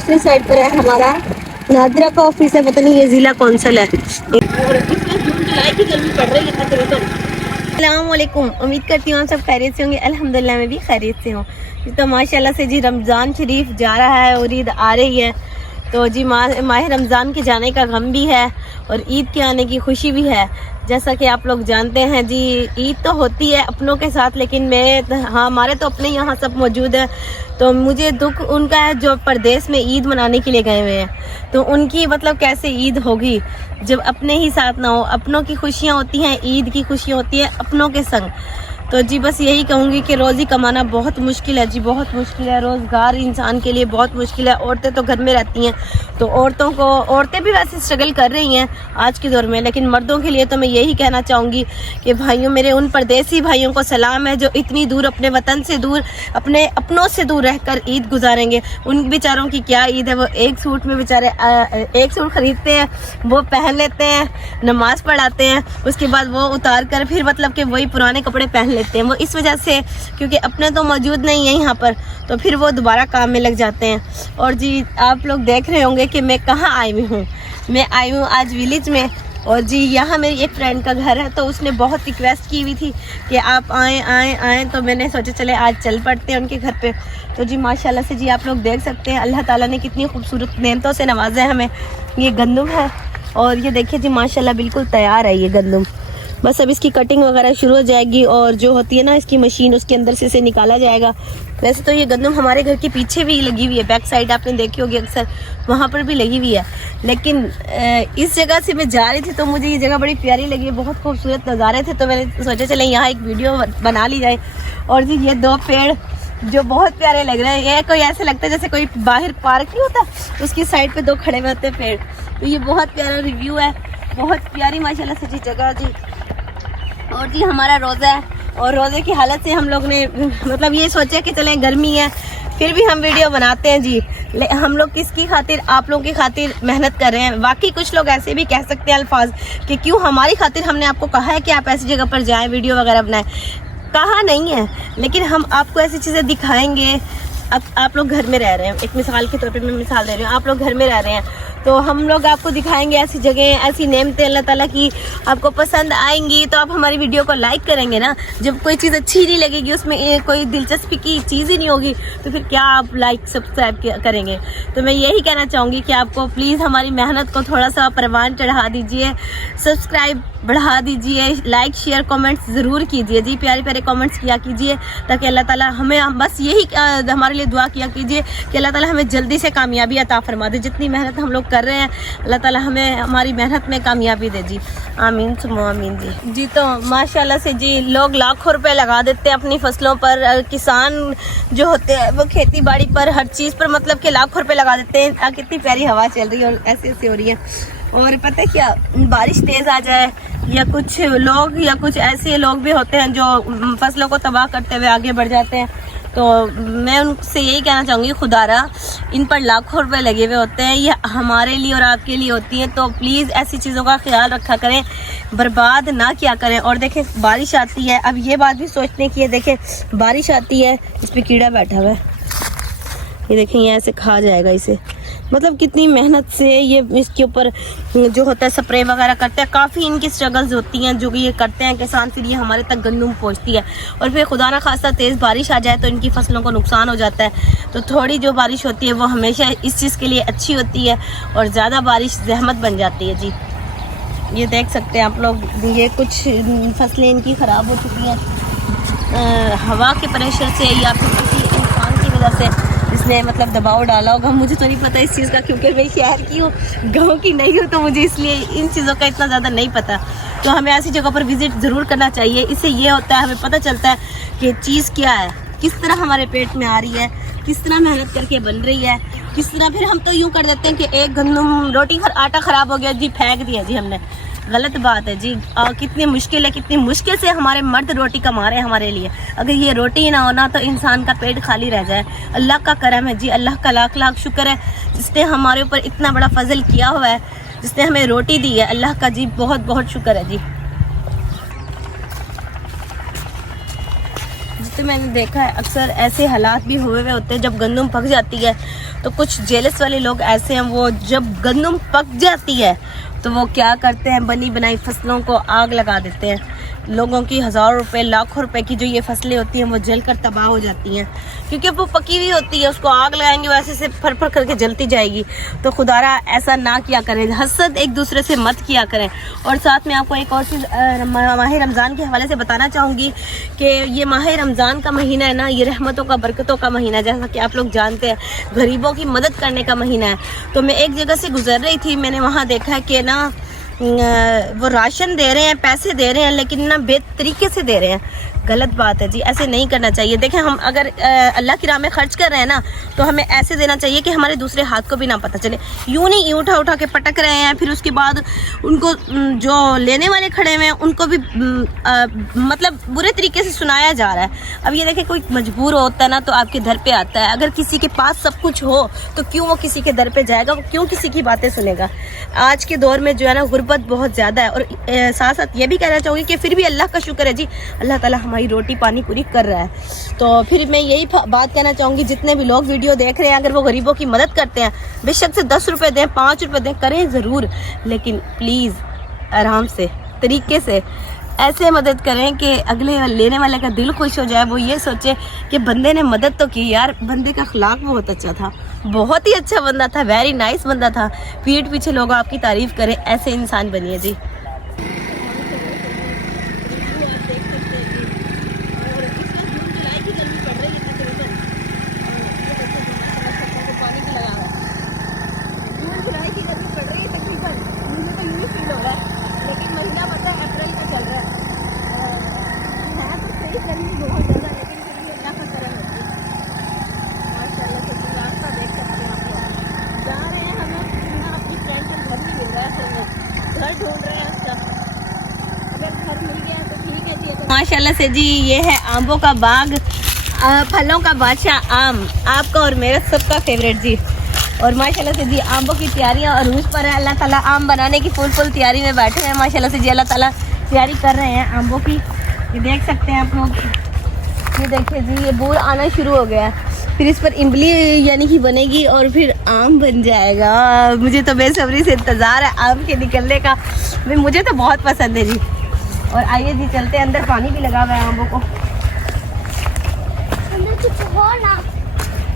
दूसरी साइड पर है हमारा नादरा का ऑफिस है, पता नहीं ये जिला कौंसल है। और इसमें जून जुलाई की गर्मी पड़ रही है तकरीबन। अस्सलामुअलैकुम, उम्मीद करती हूँ आप सब खैरियत से होंगे। अल्हम्दुलिल्लाह मैं भी खैरियत से हूँ। तो माशाल्लाह से जी रमज़ान शरीफ जा रहा है और ईद आ रही है, तो जी माह रमज़ान के जाने का गम भी है और ईद के आने की खुशी भी है। जैसा कि आप लोग जानते हैं जी, ईद तो होती है अपनों के साथ, लेकिन हाँ हमारे तो अपने यहाँ सब मौजूद है। तो मुझे दुख उनका है जो परदेश में ईद मनाने के लिए गए हुए हैं, तो उनकी मतलब कैसे ईद होगी जब अपने ही साथ ना हो। अपनों की खुशियाँ होती हैं, ईद की खुशियाँ होती है अपनों के संग। तो जी बस यही कहूँगी कि रोज़ी कमाना बहुत मुश्किल है जी, बहुत मुश्किल है। रोज़गार इंसान के लिए बहुत मुश्किल है। औरतें तो घर में रहती हैं, तो औरतें भी वैसे स्ट्रगल कर रही हैं आज के दौर में, लेकिन मर्दों के लिए तो मैं यही कहना चाहूँगी कि भाइयों, मेरे उन परदेसी भाइयों को सलाम है जो इतनी दूर अपने वतन से दूर, अपने अपनों से दूर रहकर ईद गुजारेंगे। उन बेचारों की क्या ईद है, वो एक सूट में बेचारे एक सूट खरीदते हैं, वो पहन लेते हैं, नमाज पढ़ाते हैं, उसके बाद वो उतार कर फिर मतलब कि वही पुराने कपड़े पहन लेते हैं। वो इस वजह से क्योंकि अपने तो मौजूद नहीं है यहाँ पर, तो फिर वो दोबारा काम में लग जाते हैं। और जी आप लोग देख रहे होंगे कि मैं कहाँ आई हुई हूँ। मैं आई हूँ आज विलेज में, और जी यहाँ मेरी एक फ्रेंड का घर है, तो उसने बहुत रिक्वेस्ट की हुई थी कि आप आएँ, तो मैंने सोचा चले आज चल पड़ते हैं उनके घर पे। तो जी माशाल्लाह से जी आप लोग देख सकते हैं अल्लाह ताला ने कितनी खूबसूरत नेमतों से नवाजा है हमें। ये गंदम है और ये देखिए जी माशाल्लाह बिल्कुल तैयार है ये गंदम। बस अब इसकी कटिंग वगैरह शुरू हो जाएगी और जो होती है ना इसकी मशीन, उसके अंदर से इसे निकाला जाएगा। वैसे तो ये गंदम हमारे घर के पीछे भी लगी हुई है, बैक साइड आपने देखी होगी अक्सर, वहाँ पर भी लगी हुई है। लेकिन इस जगह से मैं जा रही थी तो मुझे ये जगह बड़ी प्यारी लगी, बहुत खूबसूरत नज़ारे थे, तो मैंने सोचा चले यहाँ एक वीडियो बना ली जाए। और जी ये दो पेड़ जो बहुत प्यारे लग रहे हैं, ये कोई ऐसे लगता है जैसे कोई बाहर पार्क नहीं होता, उसकी साइड पे दो खड़े हुए होते हैं पेड़। तो ये बहुत प्यारा रिव्यू है, बहुत प्यारी माशाल्लाह से जी जगह जी। और जी हमारा रोज़ा है, और रोज़े की हालत से हम लोग ने मतलब ये सोचा कि चलें गर्मी है फिर भी हम वीडियो बनाते हैं जी। हम लोग किसकी खातिर, आप लोगों की खातिर मेहनत कर रहे हैं। वाकई कुछ लोग ऐसे भी कह सकते हैं अल्फाज कि क्यों हमारी खातिर हमने आपको कहा है कि आप ऐसी जगह पर जाएं, वीडियो वगैरह बनाएं। कहा नहीं है, लेकिन हम आपको ऐसी चीज़ें दिखाएंगे। अब आप लोग घर में रह रहे हैं, एक मिसाल के तौर पे मैं मिसाल दे रही हूँ, आप लोग घर में रह रहे हैं, तो हम लोग आपको दिखाएंगे ऐसी जगह, ऐसी नेमतें अल्लाह ताला की आपको पसंद आएंगी, तो आप हमारी वीडियो को लाइक करेंगे ना। जब कोई चीज़ अच्छी नहीं लगेगी, उसमें कोई दिलचस्पी की चीज़ ही नहीं होगी, तो फिर क्या आप लाइक सब्सक्राइब करेंगे। तो मैं यही कहना चाहूँगी कि आपको प्लीज़ हमारी मेहनत को थोड़ा सा परवान चढ़ा दीजिए, सब्सक्राइब बढ़ा दीजिए, लाइक शेयर कमेंट्स ज़रूर कीजिए जी, प्यारे प्यारे कमेंट्स किया कीजिए, ताकि अल्लाह ताला हमें, बस यही हमारे लिए दुआ किया कीजिए कि अल्लाह ताला हमें जल्दी से कामयाबी अता फरमा दे। जितनी मेहनत हम लोग कर रहे हैं, अल्लाह ताला हमें हमारी मेहनत में कामयाबी दे जी, आमीन सुम्मा आमीन जी। जी तो माशाल्लाह से जी लोग लाखों रुपए लगा देते हैं अपनी फसलों पर। किसान जो होते हैं वो खेती बाड़ी पर, हर चीज़ पर मतलब कि लाखों रुपए लगा देते हैं। कितनी प्यारी हवा चल रही है और ऐसी ऐसी हो रही है। और पता है क्या, बारिश तेज़ आ जाए या कुछ लोग या कुछ ऐसे लोग भी होते हैं जो फसलों को तबाह करते हुए आगे बढ़ जाते हैं, तो मैं उनसे यही कहना चाहूँगी, खुदारा इन पर लाखों रुपए लगे हुए होते हैं, ये हमारे लिए और आपके लिए होती हैं। तो प्लीज़ ऐसी चीज़ों का ख्याल रखा करें, बर्बाद ना किया करें। और देखें बारिश आती है, अब ये बात भी सोचने की है, देखें बारिश आती है, इस पर कीड़ा बैठा हुआ है, ये देखें ये ऐसे खा जाएगा इसे। मतलब कितनी मेहनत से ये इसके ऊपर जो होता है स्प्रे वगैरह करते हैं, काफ़ी इनकी स्ट्रगल्स होती हैं जो कि ये करते हैं किसान, फिर ये हमारे तक गंदम पहुंचती है। और फिर खुदा ना खास्ता तेज़ बारिश आ जाए तो इनकी फसलों को नुकसान हो जाता है। तो थोड़ी जो बारिश होती है वो हमेशा इस चीज़ के लिए अच्छी होती है, और ज़्यादा बारिश जहमत बन जाती है जी। ये देख सकते हैं आप लोग, ये कुछ फसलें इनकी ख़राब हो चुकी हैं हवा के प्रेशर से या फिर किसी इंसान की वजह से इसने मतलब दबाव डाला होगा। मुझे तो नहीं पता इस चीज़ का, क्योंकि मैं शहर की हूँ, गांव की नहीं हूँ, तो मुझे इसलिए इन चीज़ों का इतना ज़्यादा नहीं पता। तो हमें ऐसी जगह पर विज़िट ज़रूर करना चाहिए, इससे ये होता है हमें पता चलता है कि चीज़ क्या है, किस तरह हमारे पेट में आ रही है, किस तरह मेहनत करके बन रही है, किस तरह। फिर हम तो यूँ कर देते हैं कि एक गंदम रोटी आटा ख़राब हो गया जी, फेंक दिया जी हमने, गलत बात है जी। कितनी मुश्किल है, कितनी मुश्किल से हमारे मर्द रोटी कमा रहे हैं हमारे लिए। अगर ये रोटी ही ना होना तो इंसान का पेट खाली रह जाए। अल्लाह का करम है जी, अल्लाह का लाख लाख शुक्र है जिसने हमारे ऊपर इतना बड़ा फजल किया हुआ है, जिसने हमें रोटी दी है। अल्लाह का जी बहुत बहुत शुक्र है जी। तो मैंने देखा है अक्सर ऐसे हालात भी हुए हुए होते हैं जब गंदम पक जाती है, तो कुछ जेलस वाले लोग ऐसे हैं, वो जब गंदम पक जाती है तो वो क्या करते हैं, बनी बनाई फसलों को आग लगा देते हैं। लोगों की हज़ारों रुपए लाखों रुपए की जो ये फसलें होती हैं वो जल कर तबाह हो जाती हैं, क्योंकि वो पकी हुई होती है, उसको आग लगाएंगे वैसे से फर फर करके जलती जाएगी। तो खुदारा ऐसा ना किया करें, हसद एक दूसरे से मत किया करें। और साथ में आपको एक और चीज़ माह रमज़ान के हवाले से बताना चाहूँगी कि ये माह रमज़ान का महीना है ना, ये रहमतों का, बरकतों का महीना है। जैसा कि आप लोग जानते हैं, गरीबों की मदद करने का महीना है। तो मैं एक जगह से गुजर रही थी, मैंने वहाँ देखा कि ना वो राशन दे रहे हैं, पैसे दे रहे हैं, लेकिन ना बेतरीके से दे रहे हैं। गलत बात है जी, ऐसे नहीं करना चाहिए। देखें, हम अगर अल्लाह की राह में खर्च कर रहे हैं ना, तो हमें ऐसे देना चाहिए कि हमारे दूसरे हाथ को भी ना पता चले। यूँ नहीं उठा उठा के पटक रहे हैं, फिर उसके बाद उनको जो लेने वाले खड़े हुए हैं उनको भी मतलब बुरे तरीके से सुनाया जा रहा है। अब ये देखें, कोई मजबूर होता है ना तो आपके दर पे आता है। अगर किसी के पास सब कुछ हो तो क्यों वो किसी के दर पे जाएगा, वो क्यों किसी की बातें सुनेगा। आज के दौर में जो है ना, गुर्बत बहुत ज़्यादा है। और साथ साथ ये भी कहना चाहूँगी कि फिर भी अल्लाह का शुक्र है जी, अल्लाह ताला हमारी रोटी पानी पूरी कर रहा है। तो फिर मैं यही बात कहना चाहूँगी, जितने भी लोग वीडियो देख रहे हैं, अगर वो गरीबों की मदद करते हैं, बेशक से 10 रुपये दें, 5 रुपये दें, करें ज़रूर, लेकिन प्लीज़ आराम से, तरीके से ऐसे मदद करें कि अगले लेने वाले का दिल खुश हो जाए। वो ये सोचे कि बंदे ने मदद तो की यार, बंदे का अखलाक बहुत अच्छा था, बहुत ही अच्छा बंदा था, वेरी नाइस बंदा था। पीठ पीछे लोग आपकी तारीफ़ करें, ऐसे इंसान बनिए जी। माशाल्लाह से जी, ये है आमों का बाग, फलों का बादशाह आम, आपका और मेरा सबका फेवरेट जी। और माशाल्लाह से जी, आमों की तैयारियां अरूज पर है। अल्लाह ताला आम बनाने की फुल तैयारी में बैठे हैं। माशाल्लाह से जी, अल्लाह ताला तैयारी कर रहे हैं आमों की। ये देख सकते हैं आप लोग, ये देखिए जी, ये बूर आना शुरू हो गया है। फिर इस पर इमली यानी कि बनेगी और फिर आम बन जाएगा। मुझे तो बेसब्री से इंतज़ार है आम के निकलने का, मुझे तो बहुत पसंद है जी। और आइए जी, चलते हैं अंदर, पानी भी लगा हुआ है आमों को।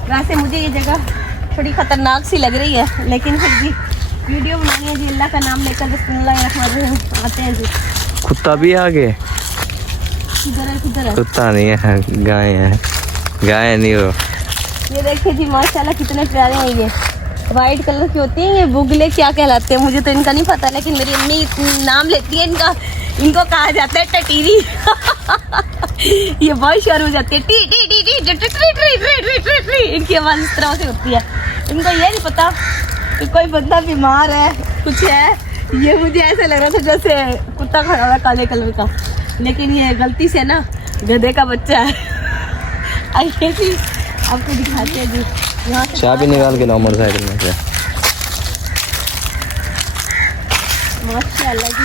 वैसे मुझे ये जगह थोड़ी ख़तरनाक सी लग रही है, लेकिन फिर भी वीडियो बनानी है जी, अल्लाह का नाम लेकर बिस्मिल्लाह आते हैं जी। कुत्ता भी आ गए? किधर है? कुत्ता नहीं है, गाय है। गाय नहीं हो। ये देखिए जी, माशाल्लाह कितने प्यारे हैं। ये वाइट कलर की होती हैं, ये बुगले क्या कहलाते हैं मुझे तो इनका नहीं पता, लेकिन मेरी अम्मी नाम लेती है इनका। इनको कहा जाता है टटीरी। ये बहुत शोर हो जाती है, T T T T T T T, इनकी आवाज़ इस तरह से होती है। इनको ये नहीं पता कि कोई बंदा बीमार है, कुछ है। ये मुझे ऐसा लग रहा था जैसे कुत्ता खड़ा हुआ काले कलर का, लेकिन ये गलती से ना गधे का बच्चा है। आइए जी, आपको दिखाते हैं जी। यहाँ से चाबी निकाल के लाओ मोटरसाइकिल में से। माशाल्लाह जी,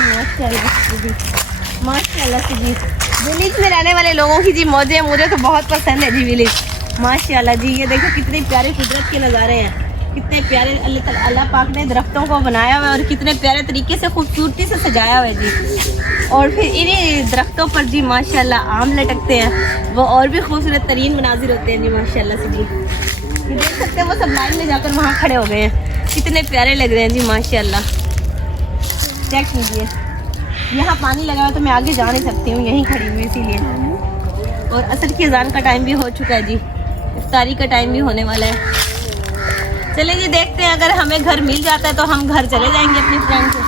माशाल्लाह से जी। विलेज में रहने वाले लोगों की जी मौजें मुझे तो बहुत पसंद है जी, विलेज। माशाल्लाह जी, ये देखो कितने प्यारे कुदरत के नज़ारे हैं, कितने प्यारे अल्लाह पाक ने दरख्तों को बनाया हुआ है और कितने प्यारे तरीके से खूबसूरती से सजाया हुआ है जी। और फिर इन्हीं दरख्तों पर जी माशाल्लाह आम लटकते हैं, वो और भी खूबसूरत तरीन मनाजिर होते हैं जी माशाल्लाह से जी। ये देख सकते हैं, वो सब लाइन में जाकर वहाँ खड़े हो गए हैं, कितने प्यारे लग रहे हैं जी माशाल्लाह। चेक कीजिए, यहाँ पानी लगा हुआ तो मैं आगे जा नहीं सकती हूँ, यहीं खड़ी हुई इसीलिए। और असर की अजान का टाइम भी हो चुका है जी, इफ्तारी का टाइम भी होने वाला है। चलिए जी, देखते हैं, अगर हमें घर मिल जाता है तो हम घर चले जाएंगे अपनी फ्रेंड से,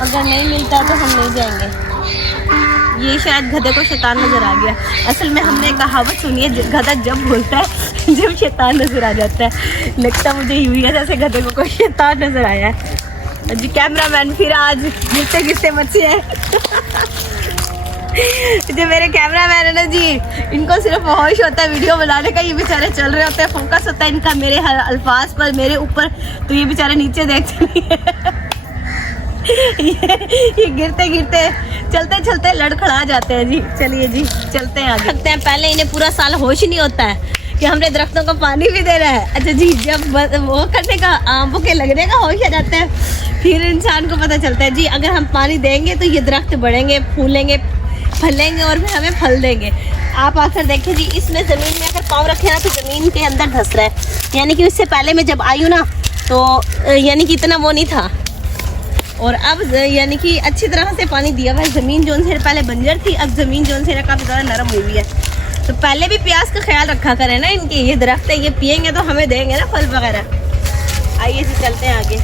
अगर नहीं मिलता तो हम नहीं जाएंगे। ये शायद गधे को शैतान नज़र आ गया। असल में हमने कहावत सुनी है, गधा जब बोलता है जब शैतान नज़र आ जाता है। लगता मुझे यूँ है जैसे गधे को कोई शैतान नज़र आया है जी। कैमरामैन फिर आज गिरते गिरते बच्चे हैं। जो मेरे कैमरामैन है ना जी, इनको सिर्फ होश होता है वीडियो बनाने का, ये बेचारे चल रहे होते हैं, फोकस होता है इनका मेरे हर अल्फाज पर, मेरे ऊपर, तो ये बेचारे नीचे देखते नहीं है। ये गिरते गिरते चलते चलते लड़खड़ा जाते हैं जी। चलिए जी चलते हैं आगे। लगते हैं पहले इन्हें पूरा साल होश ही नहीं होता है कि हमने दरख्तों को पानी भी देना है। अच्छा जी, जब वो करने का आमों के लगने का होश आ जाता है, फिर इंसान को पता चलता है जी अगर हम पानी देंगे तो ये दरख्त बढ़ेंगे, फूलेंगे, फलेंगे और फिर हमें फल देंगे। आप आकर देखें जी, इसमें ज़मीन में अगर पाँव रखे ना तो ज़मीन के अंदर धंस रहा है। यानी कि उससे पहले मैं जब आई हूँ ना तो यानी कि इतना वो नहीं था, और अब यानी कि अच्छी तरह से पानी दिया हुआ है। ज़मीन जो से पहले बंजर थी, अब ज़मीन जो से काफ़ी ज़्यादा नरम हुई हुई है। तो पहले भी प्याज का ख्याल रखा करें ना, इनकी ये दरख्त है, ये पियेंगे तो हमें देंगे ना फल वगैरह। आइए जी चलते हैं आगे।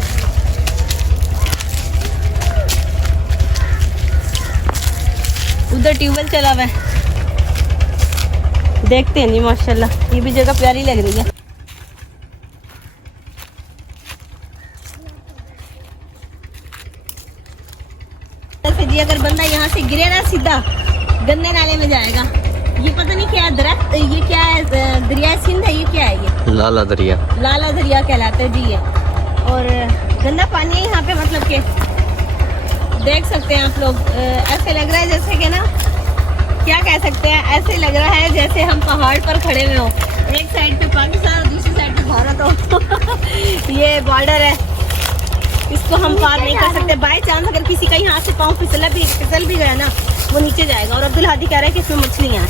उधर ट्यूबवेल चला हुआ है, देखते हैं जी। माशाल्लाह ये भी जगह प्यारी लग रही है। जी अगर बंदा यहाँ से गिरे ना सीधा गंदे नाले में जाएगा। ये पता नहीं क्या दरख्त, ये क्या है, दरिया सिंध है, ये क्या है, ये लाला दरिया, लाला दरिया कहलाता है जी ये। और गंदा पानी है यहाँ पे, मतलब के देख सकते हैं आप लोग। ऐसे लग रहा है जैसे कि ना, क्या कह सकते हैं, ऐसे लग रहा है जैसे हम पहाड़ पर खड़े हुए हो। एक साइड पे पाकिस्तान और दूसरी साइड पे भारत हो। ये बॉर्डर है, इसको हम पार नहीं कर सकते। बाय चांस अगर किसी का यहाँ से पाँव फिसल भी गया ना, वो नीचे जाएगा। और अब्दुल हादी कह रहा है कि इसमें मछलियाँ हैं,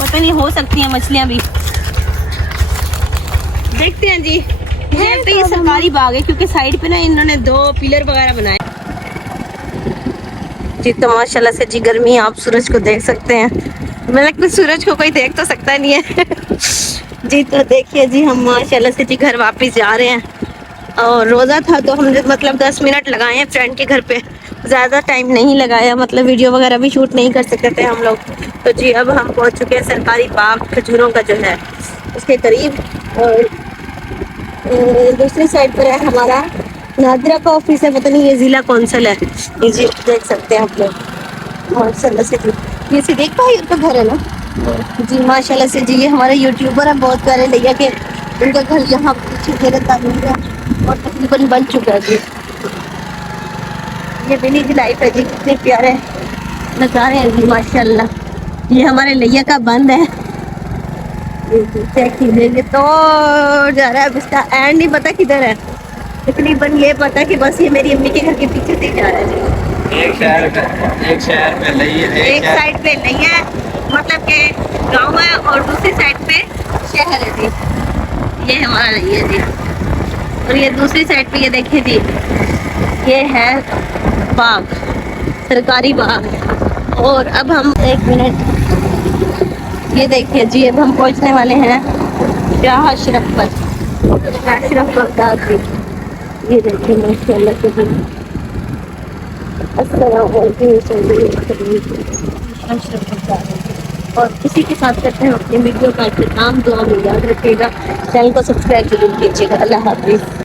पता नहीं हो सकती हैं मछलियाँ भी। देखते हैं जी। मुझे लगता है ये सरकारी बाग है क्योंकि साइड पे ना इन्होंने 2 पिलर वगैरह बनाए जी। तो माशाल्लाह से जी गर्मी, आप सूरज को देख सकते हैं। मुझे लगता है सूरज को कोई देख तो सकता नहीं है जी। तो देखिए जी, हम माशाल्लाह से जी घर वापस जा रहे हैं। और रोज़ा था तो हमने मतलब 10 मिनट लगाए हैं फ्रेंड के घर पे, ज़्यादा टाइम नहीं लगाया। मतलब वीडियो वगैरह भी शूट नहीं कर सकते थे हम लोग। तो जी अब हम पहुंच चुके हैं सरकारी बाग खजूरों का जो है उसके करीब। और दूसरी साइड पर है हमारा नादरा का ऑफिस है, पता नहीं ये ज़िला कौंसल है। ये जी देख सकते हैं आप लोग माशाल्लाह से जी। ये सिद्दीक भाई उनका घर है ना जी। माशाल्लाह से जी ये हमारे यूट्यूबर है, बहुत प्यारे भैया के। उनका घर यहाँ पीछे मेरे तामीर है और तकरीबन बन चुका है जी। ये विलेज लाइफ है जी, कितने प्यारे नज़ारे हैं जी माशाल्लाह। ये हमारे लिया का बंद है, चेक कीजिए। तो जा रहा है, अब इसका एंड नहीं पता किधर है। तकरीबन ये पता कि बस ये मेरी अम्मी के घर के पीछे से जा रहा है जी। एक शहर पे नहीं है, एक साइड पे नहीं है, मतलब के गांव है, और दूसरी साइड पे शहर है जी। ये हमारा नहीं है जी। और ये दूसरी साइड पे ये देखिए जी, ये है बाग, सरकारी बाग। और अब हम 1 मिनट, ये देखिए जी अब हम पहुंचने वाले हैं शाह अशरफ पर, अशरफ बगदाद जी। ये देखिए माशाल्लाह से जी। अस्सलाम वालेकुम। अशरफ बगदाद। और इसी के साथ करते हैं अपने वीडियो का इख्तिताम। दुआ में याद रखिएगा, चैनल को सब्सक्राइब जरूर कीजिएगा। अल्लाह हाफिज़।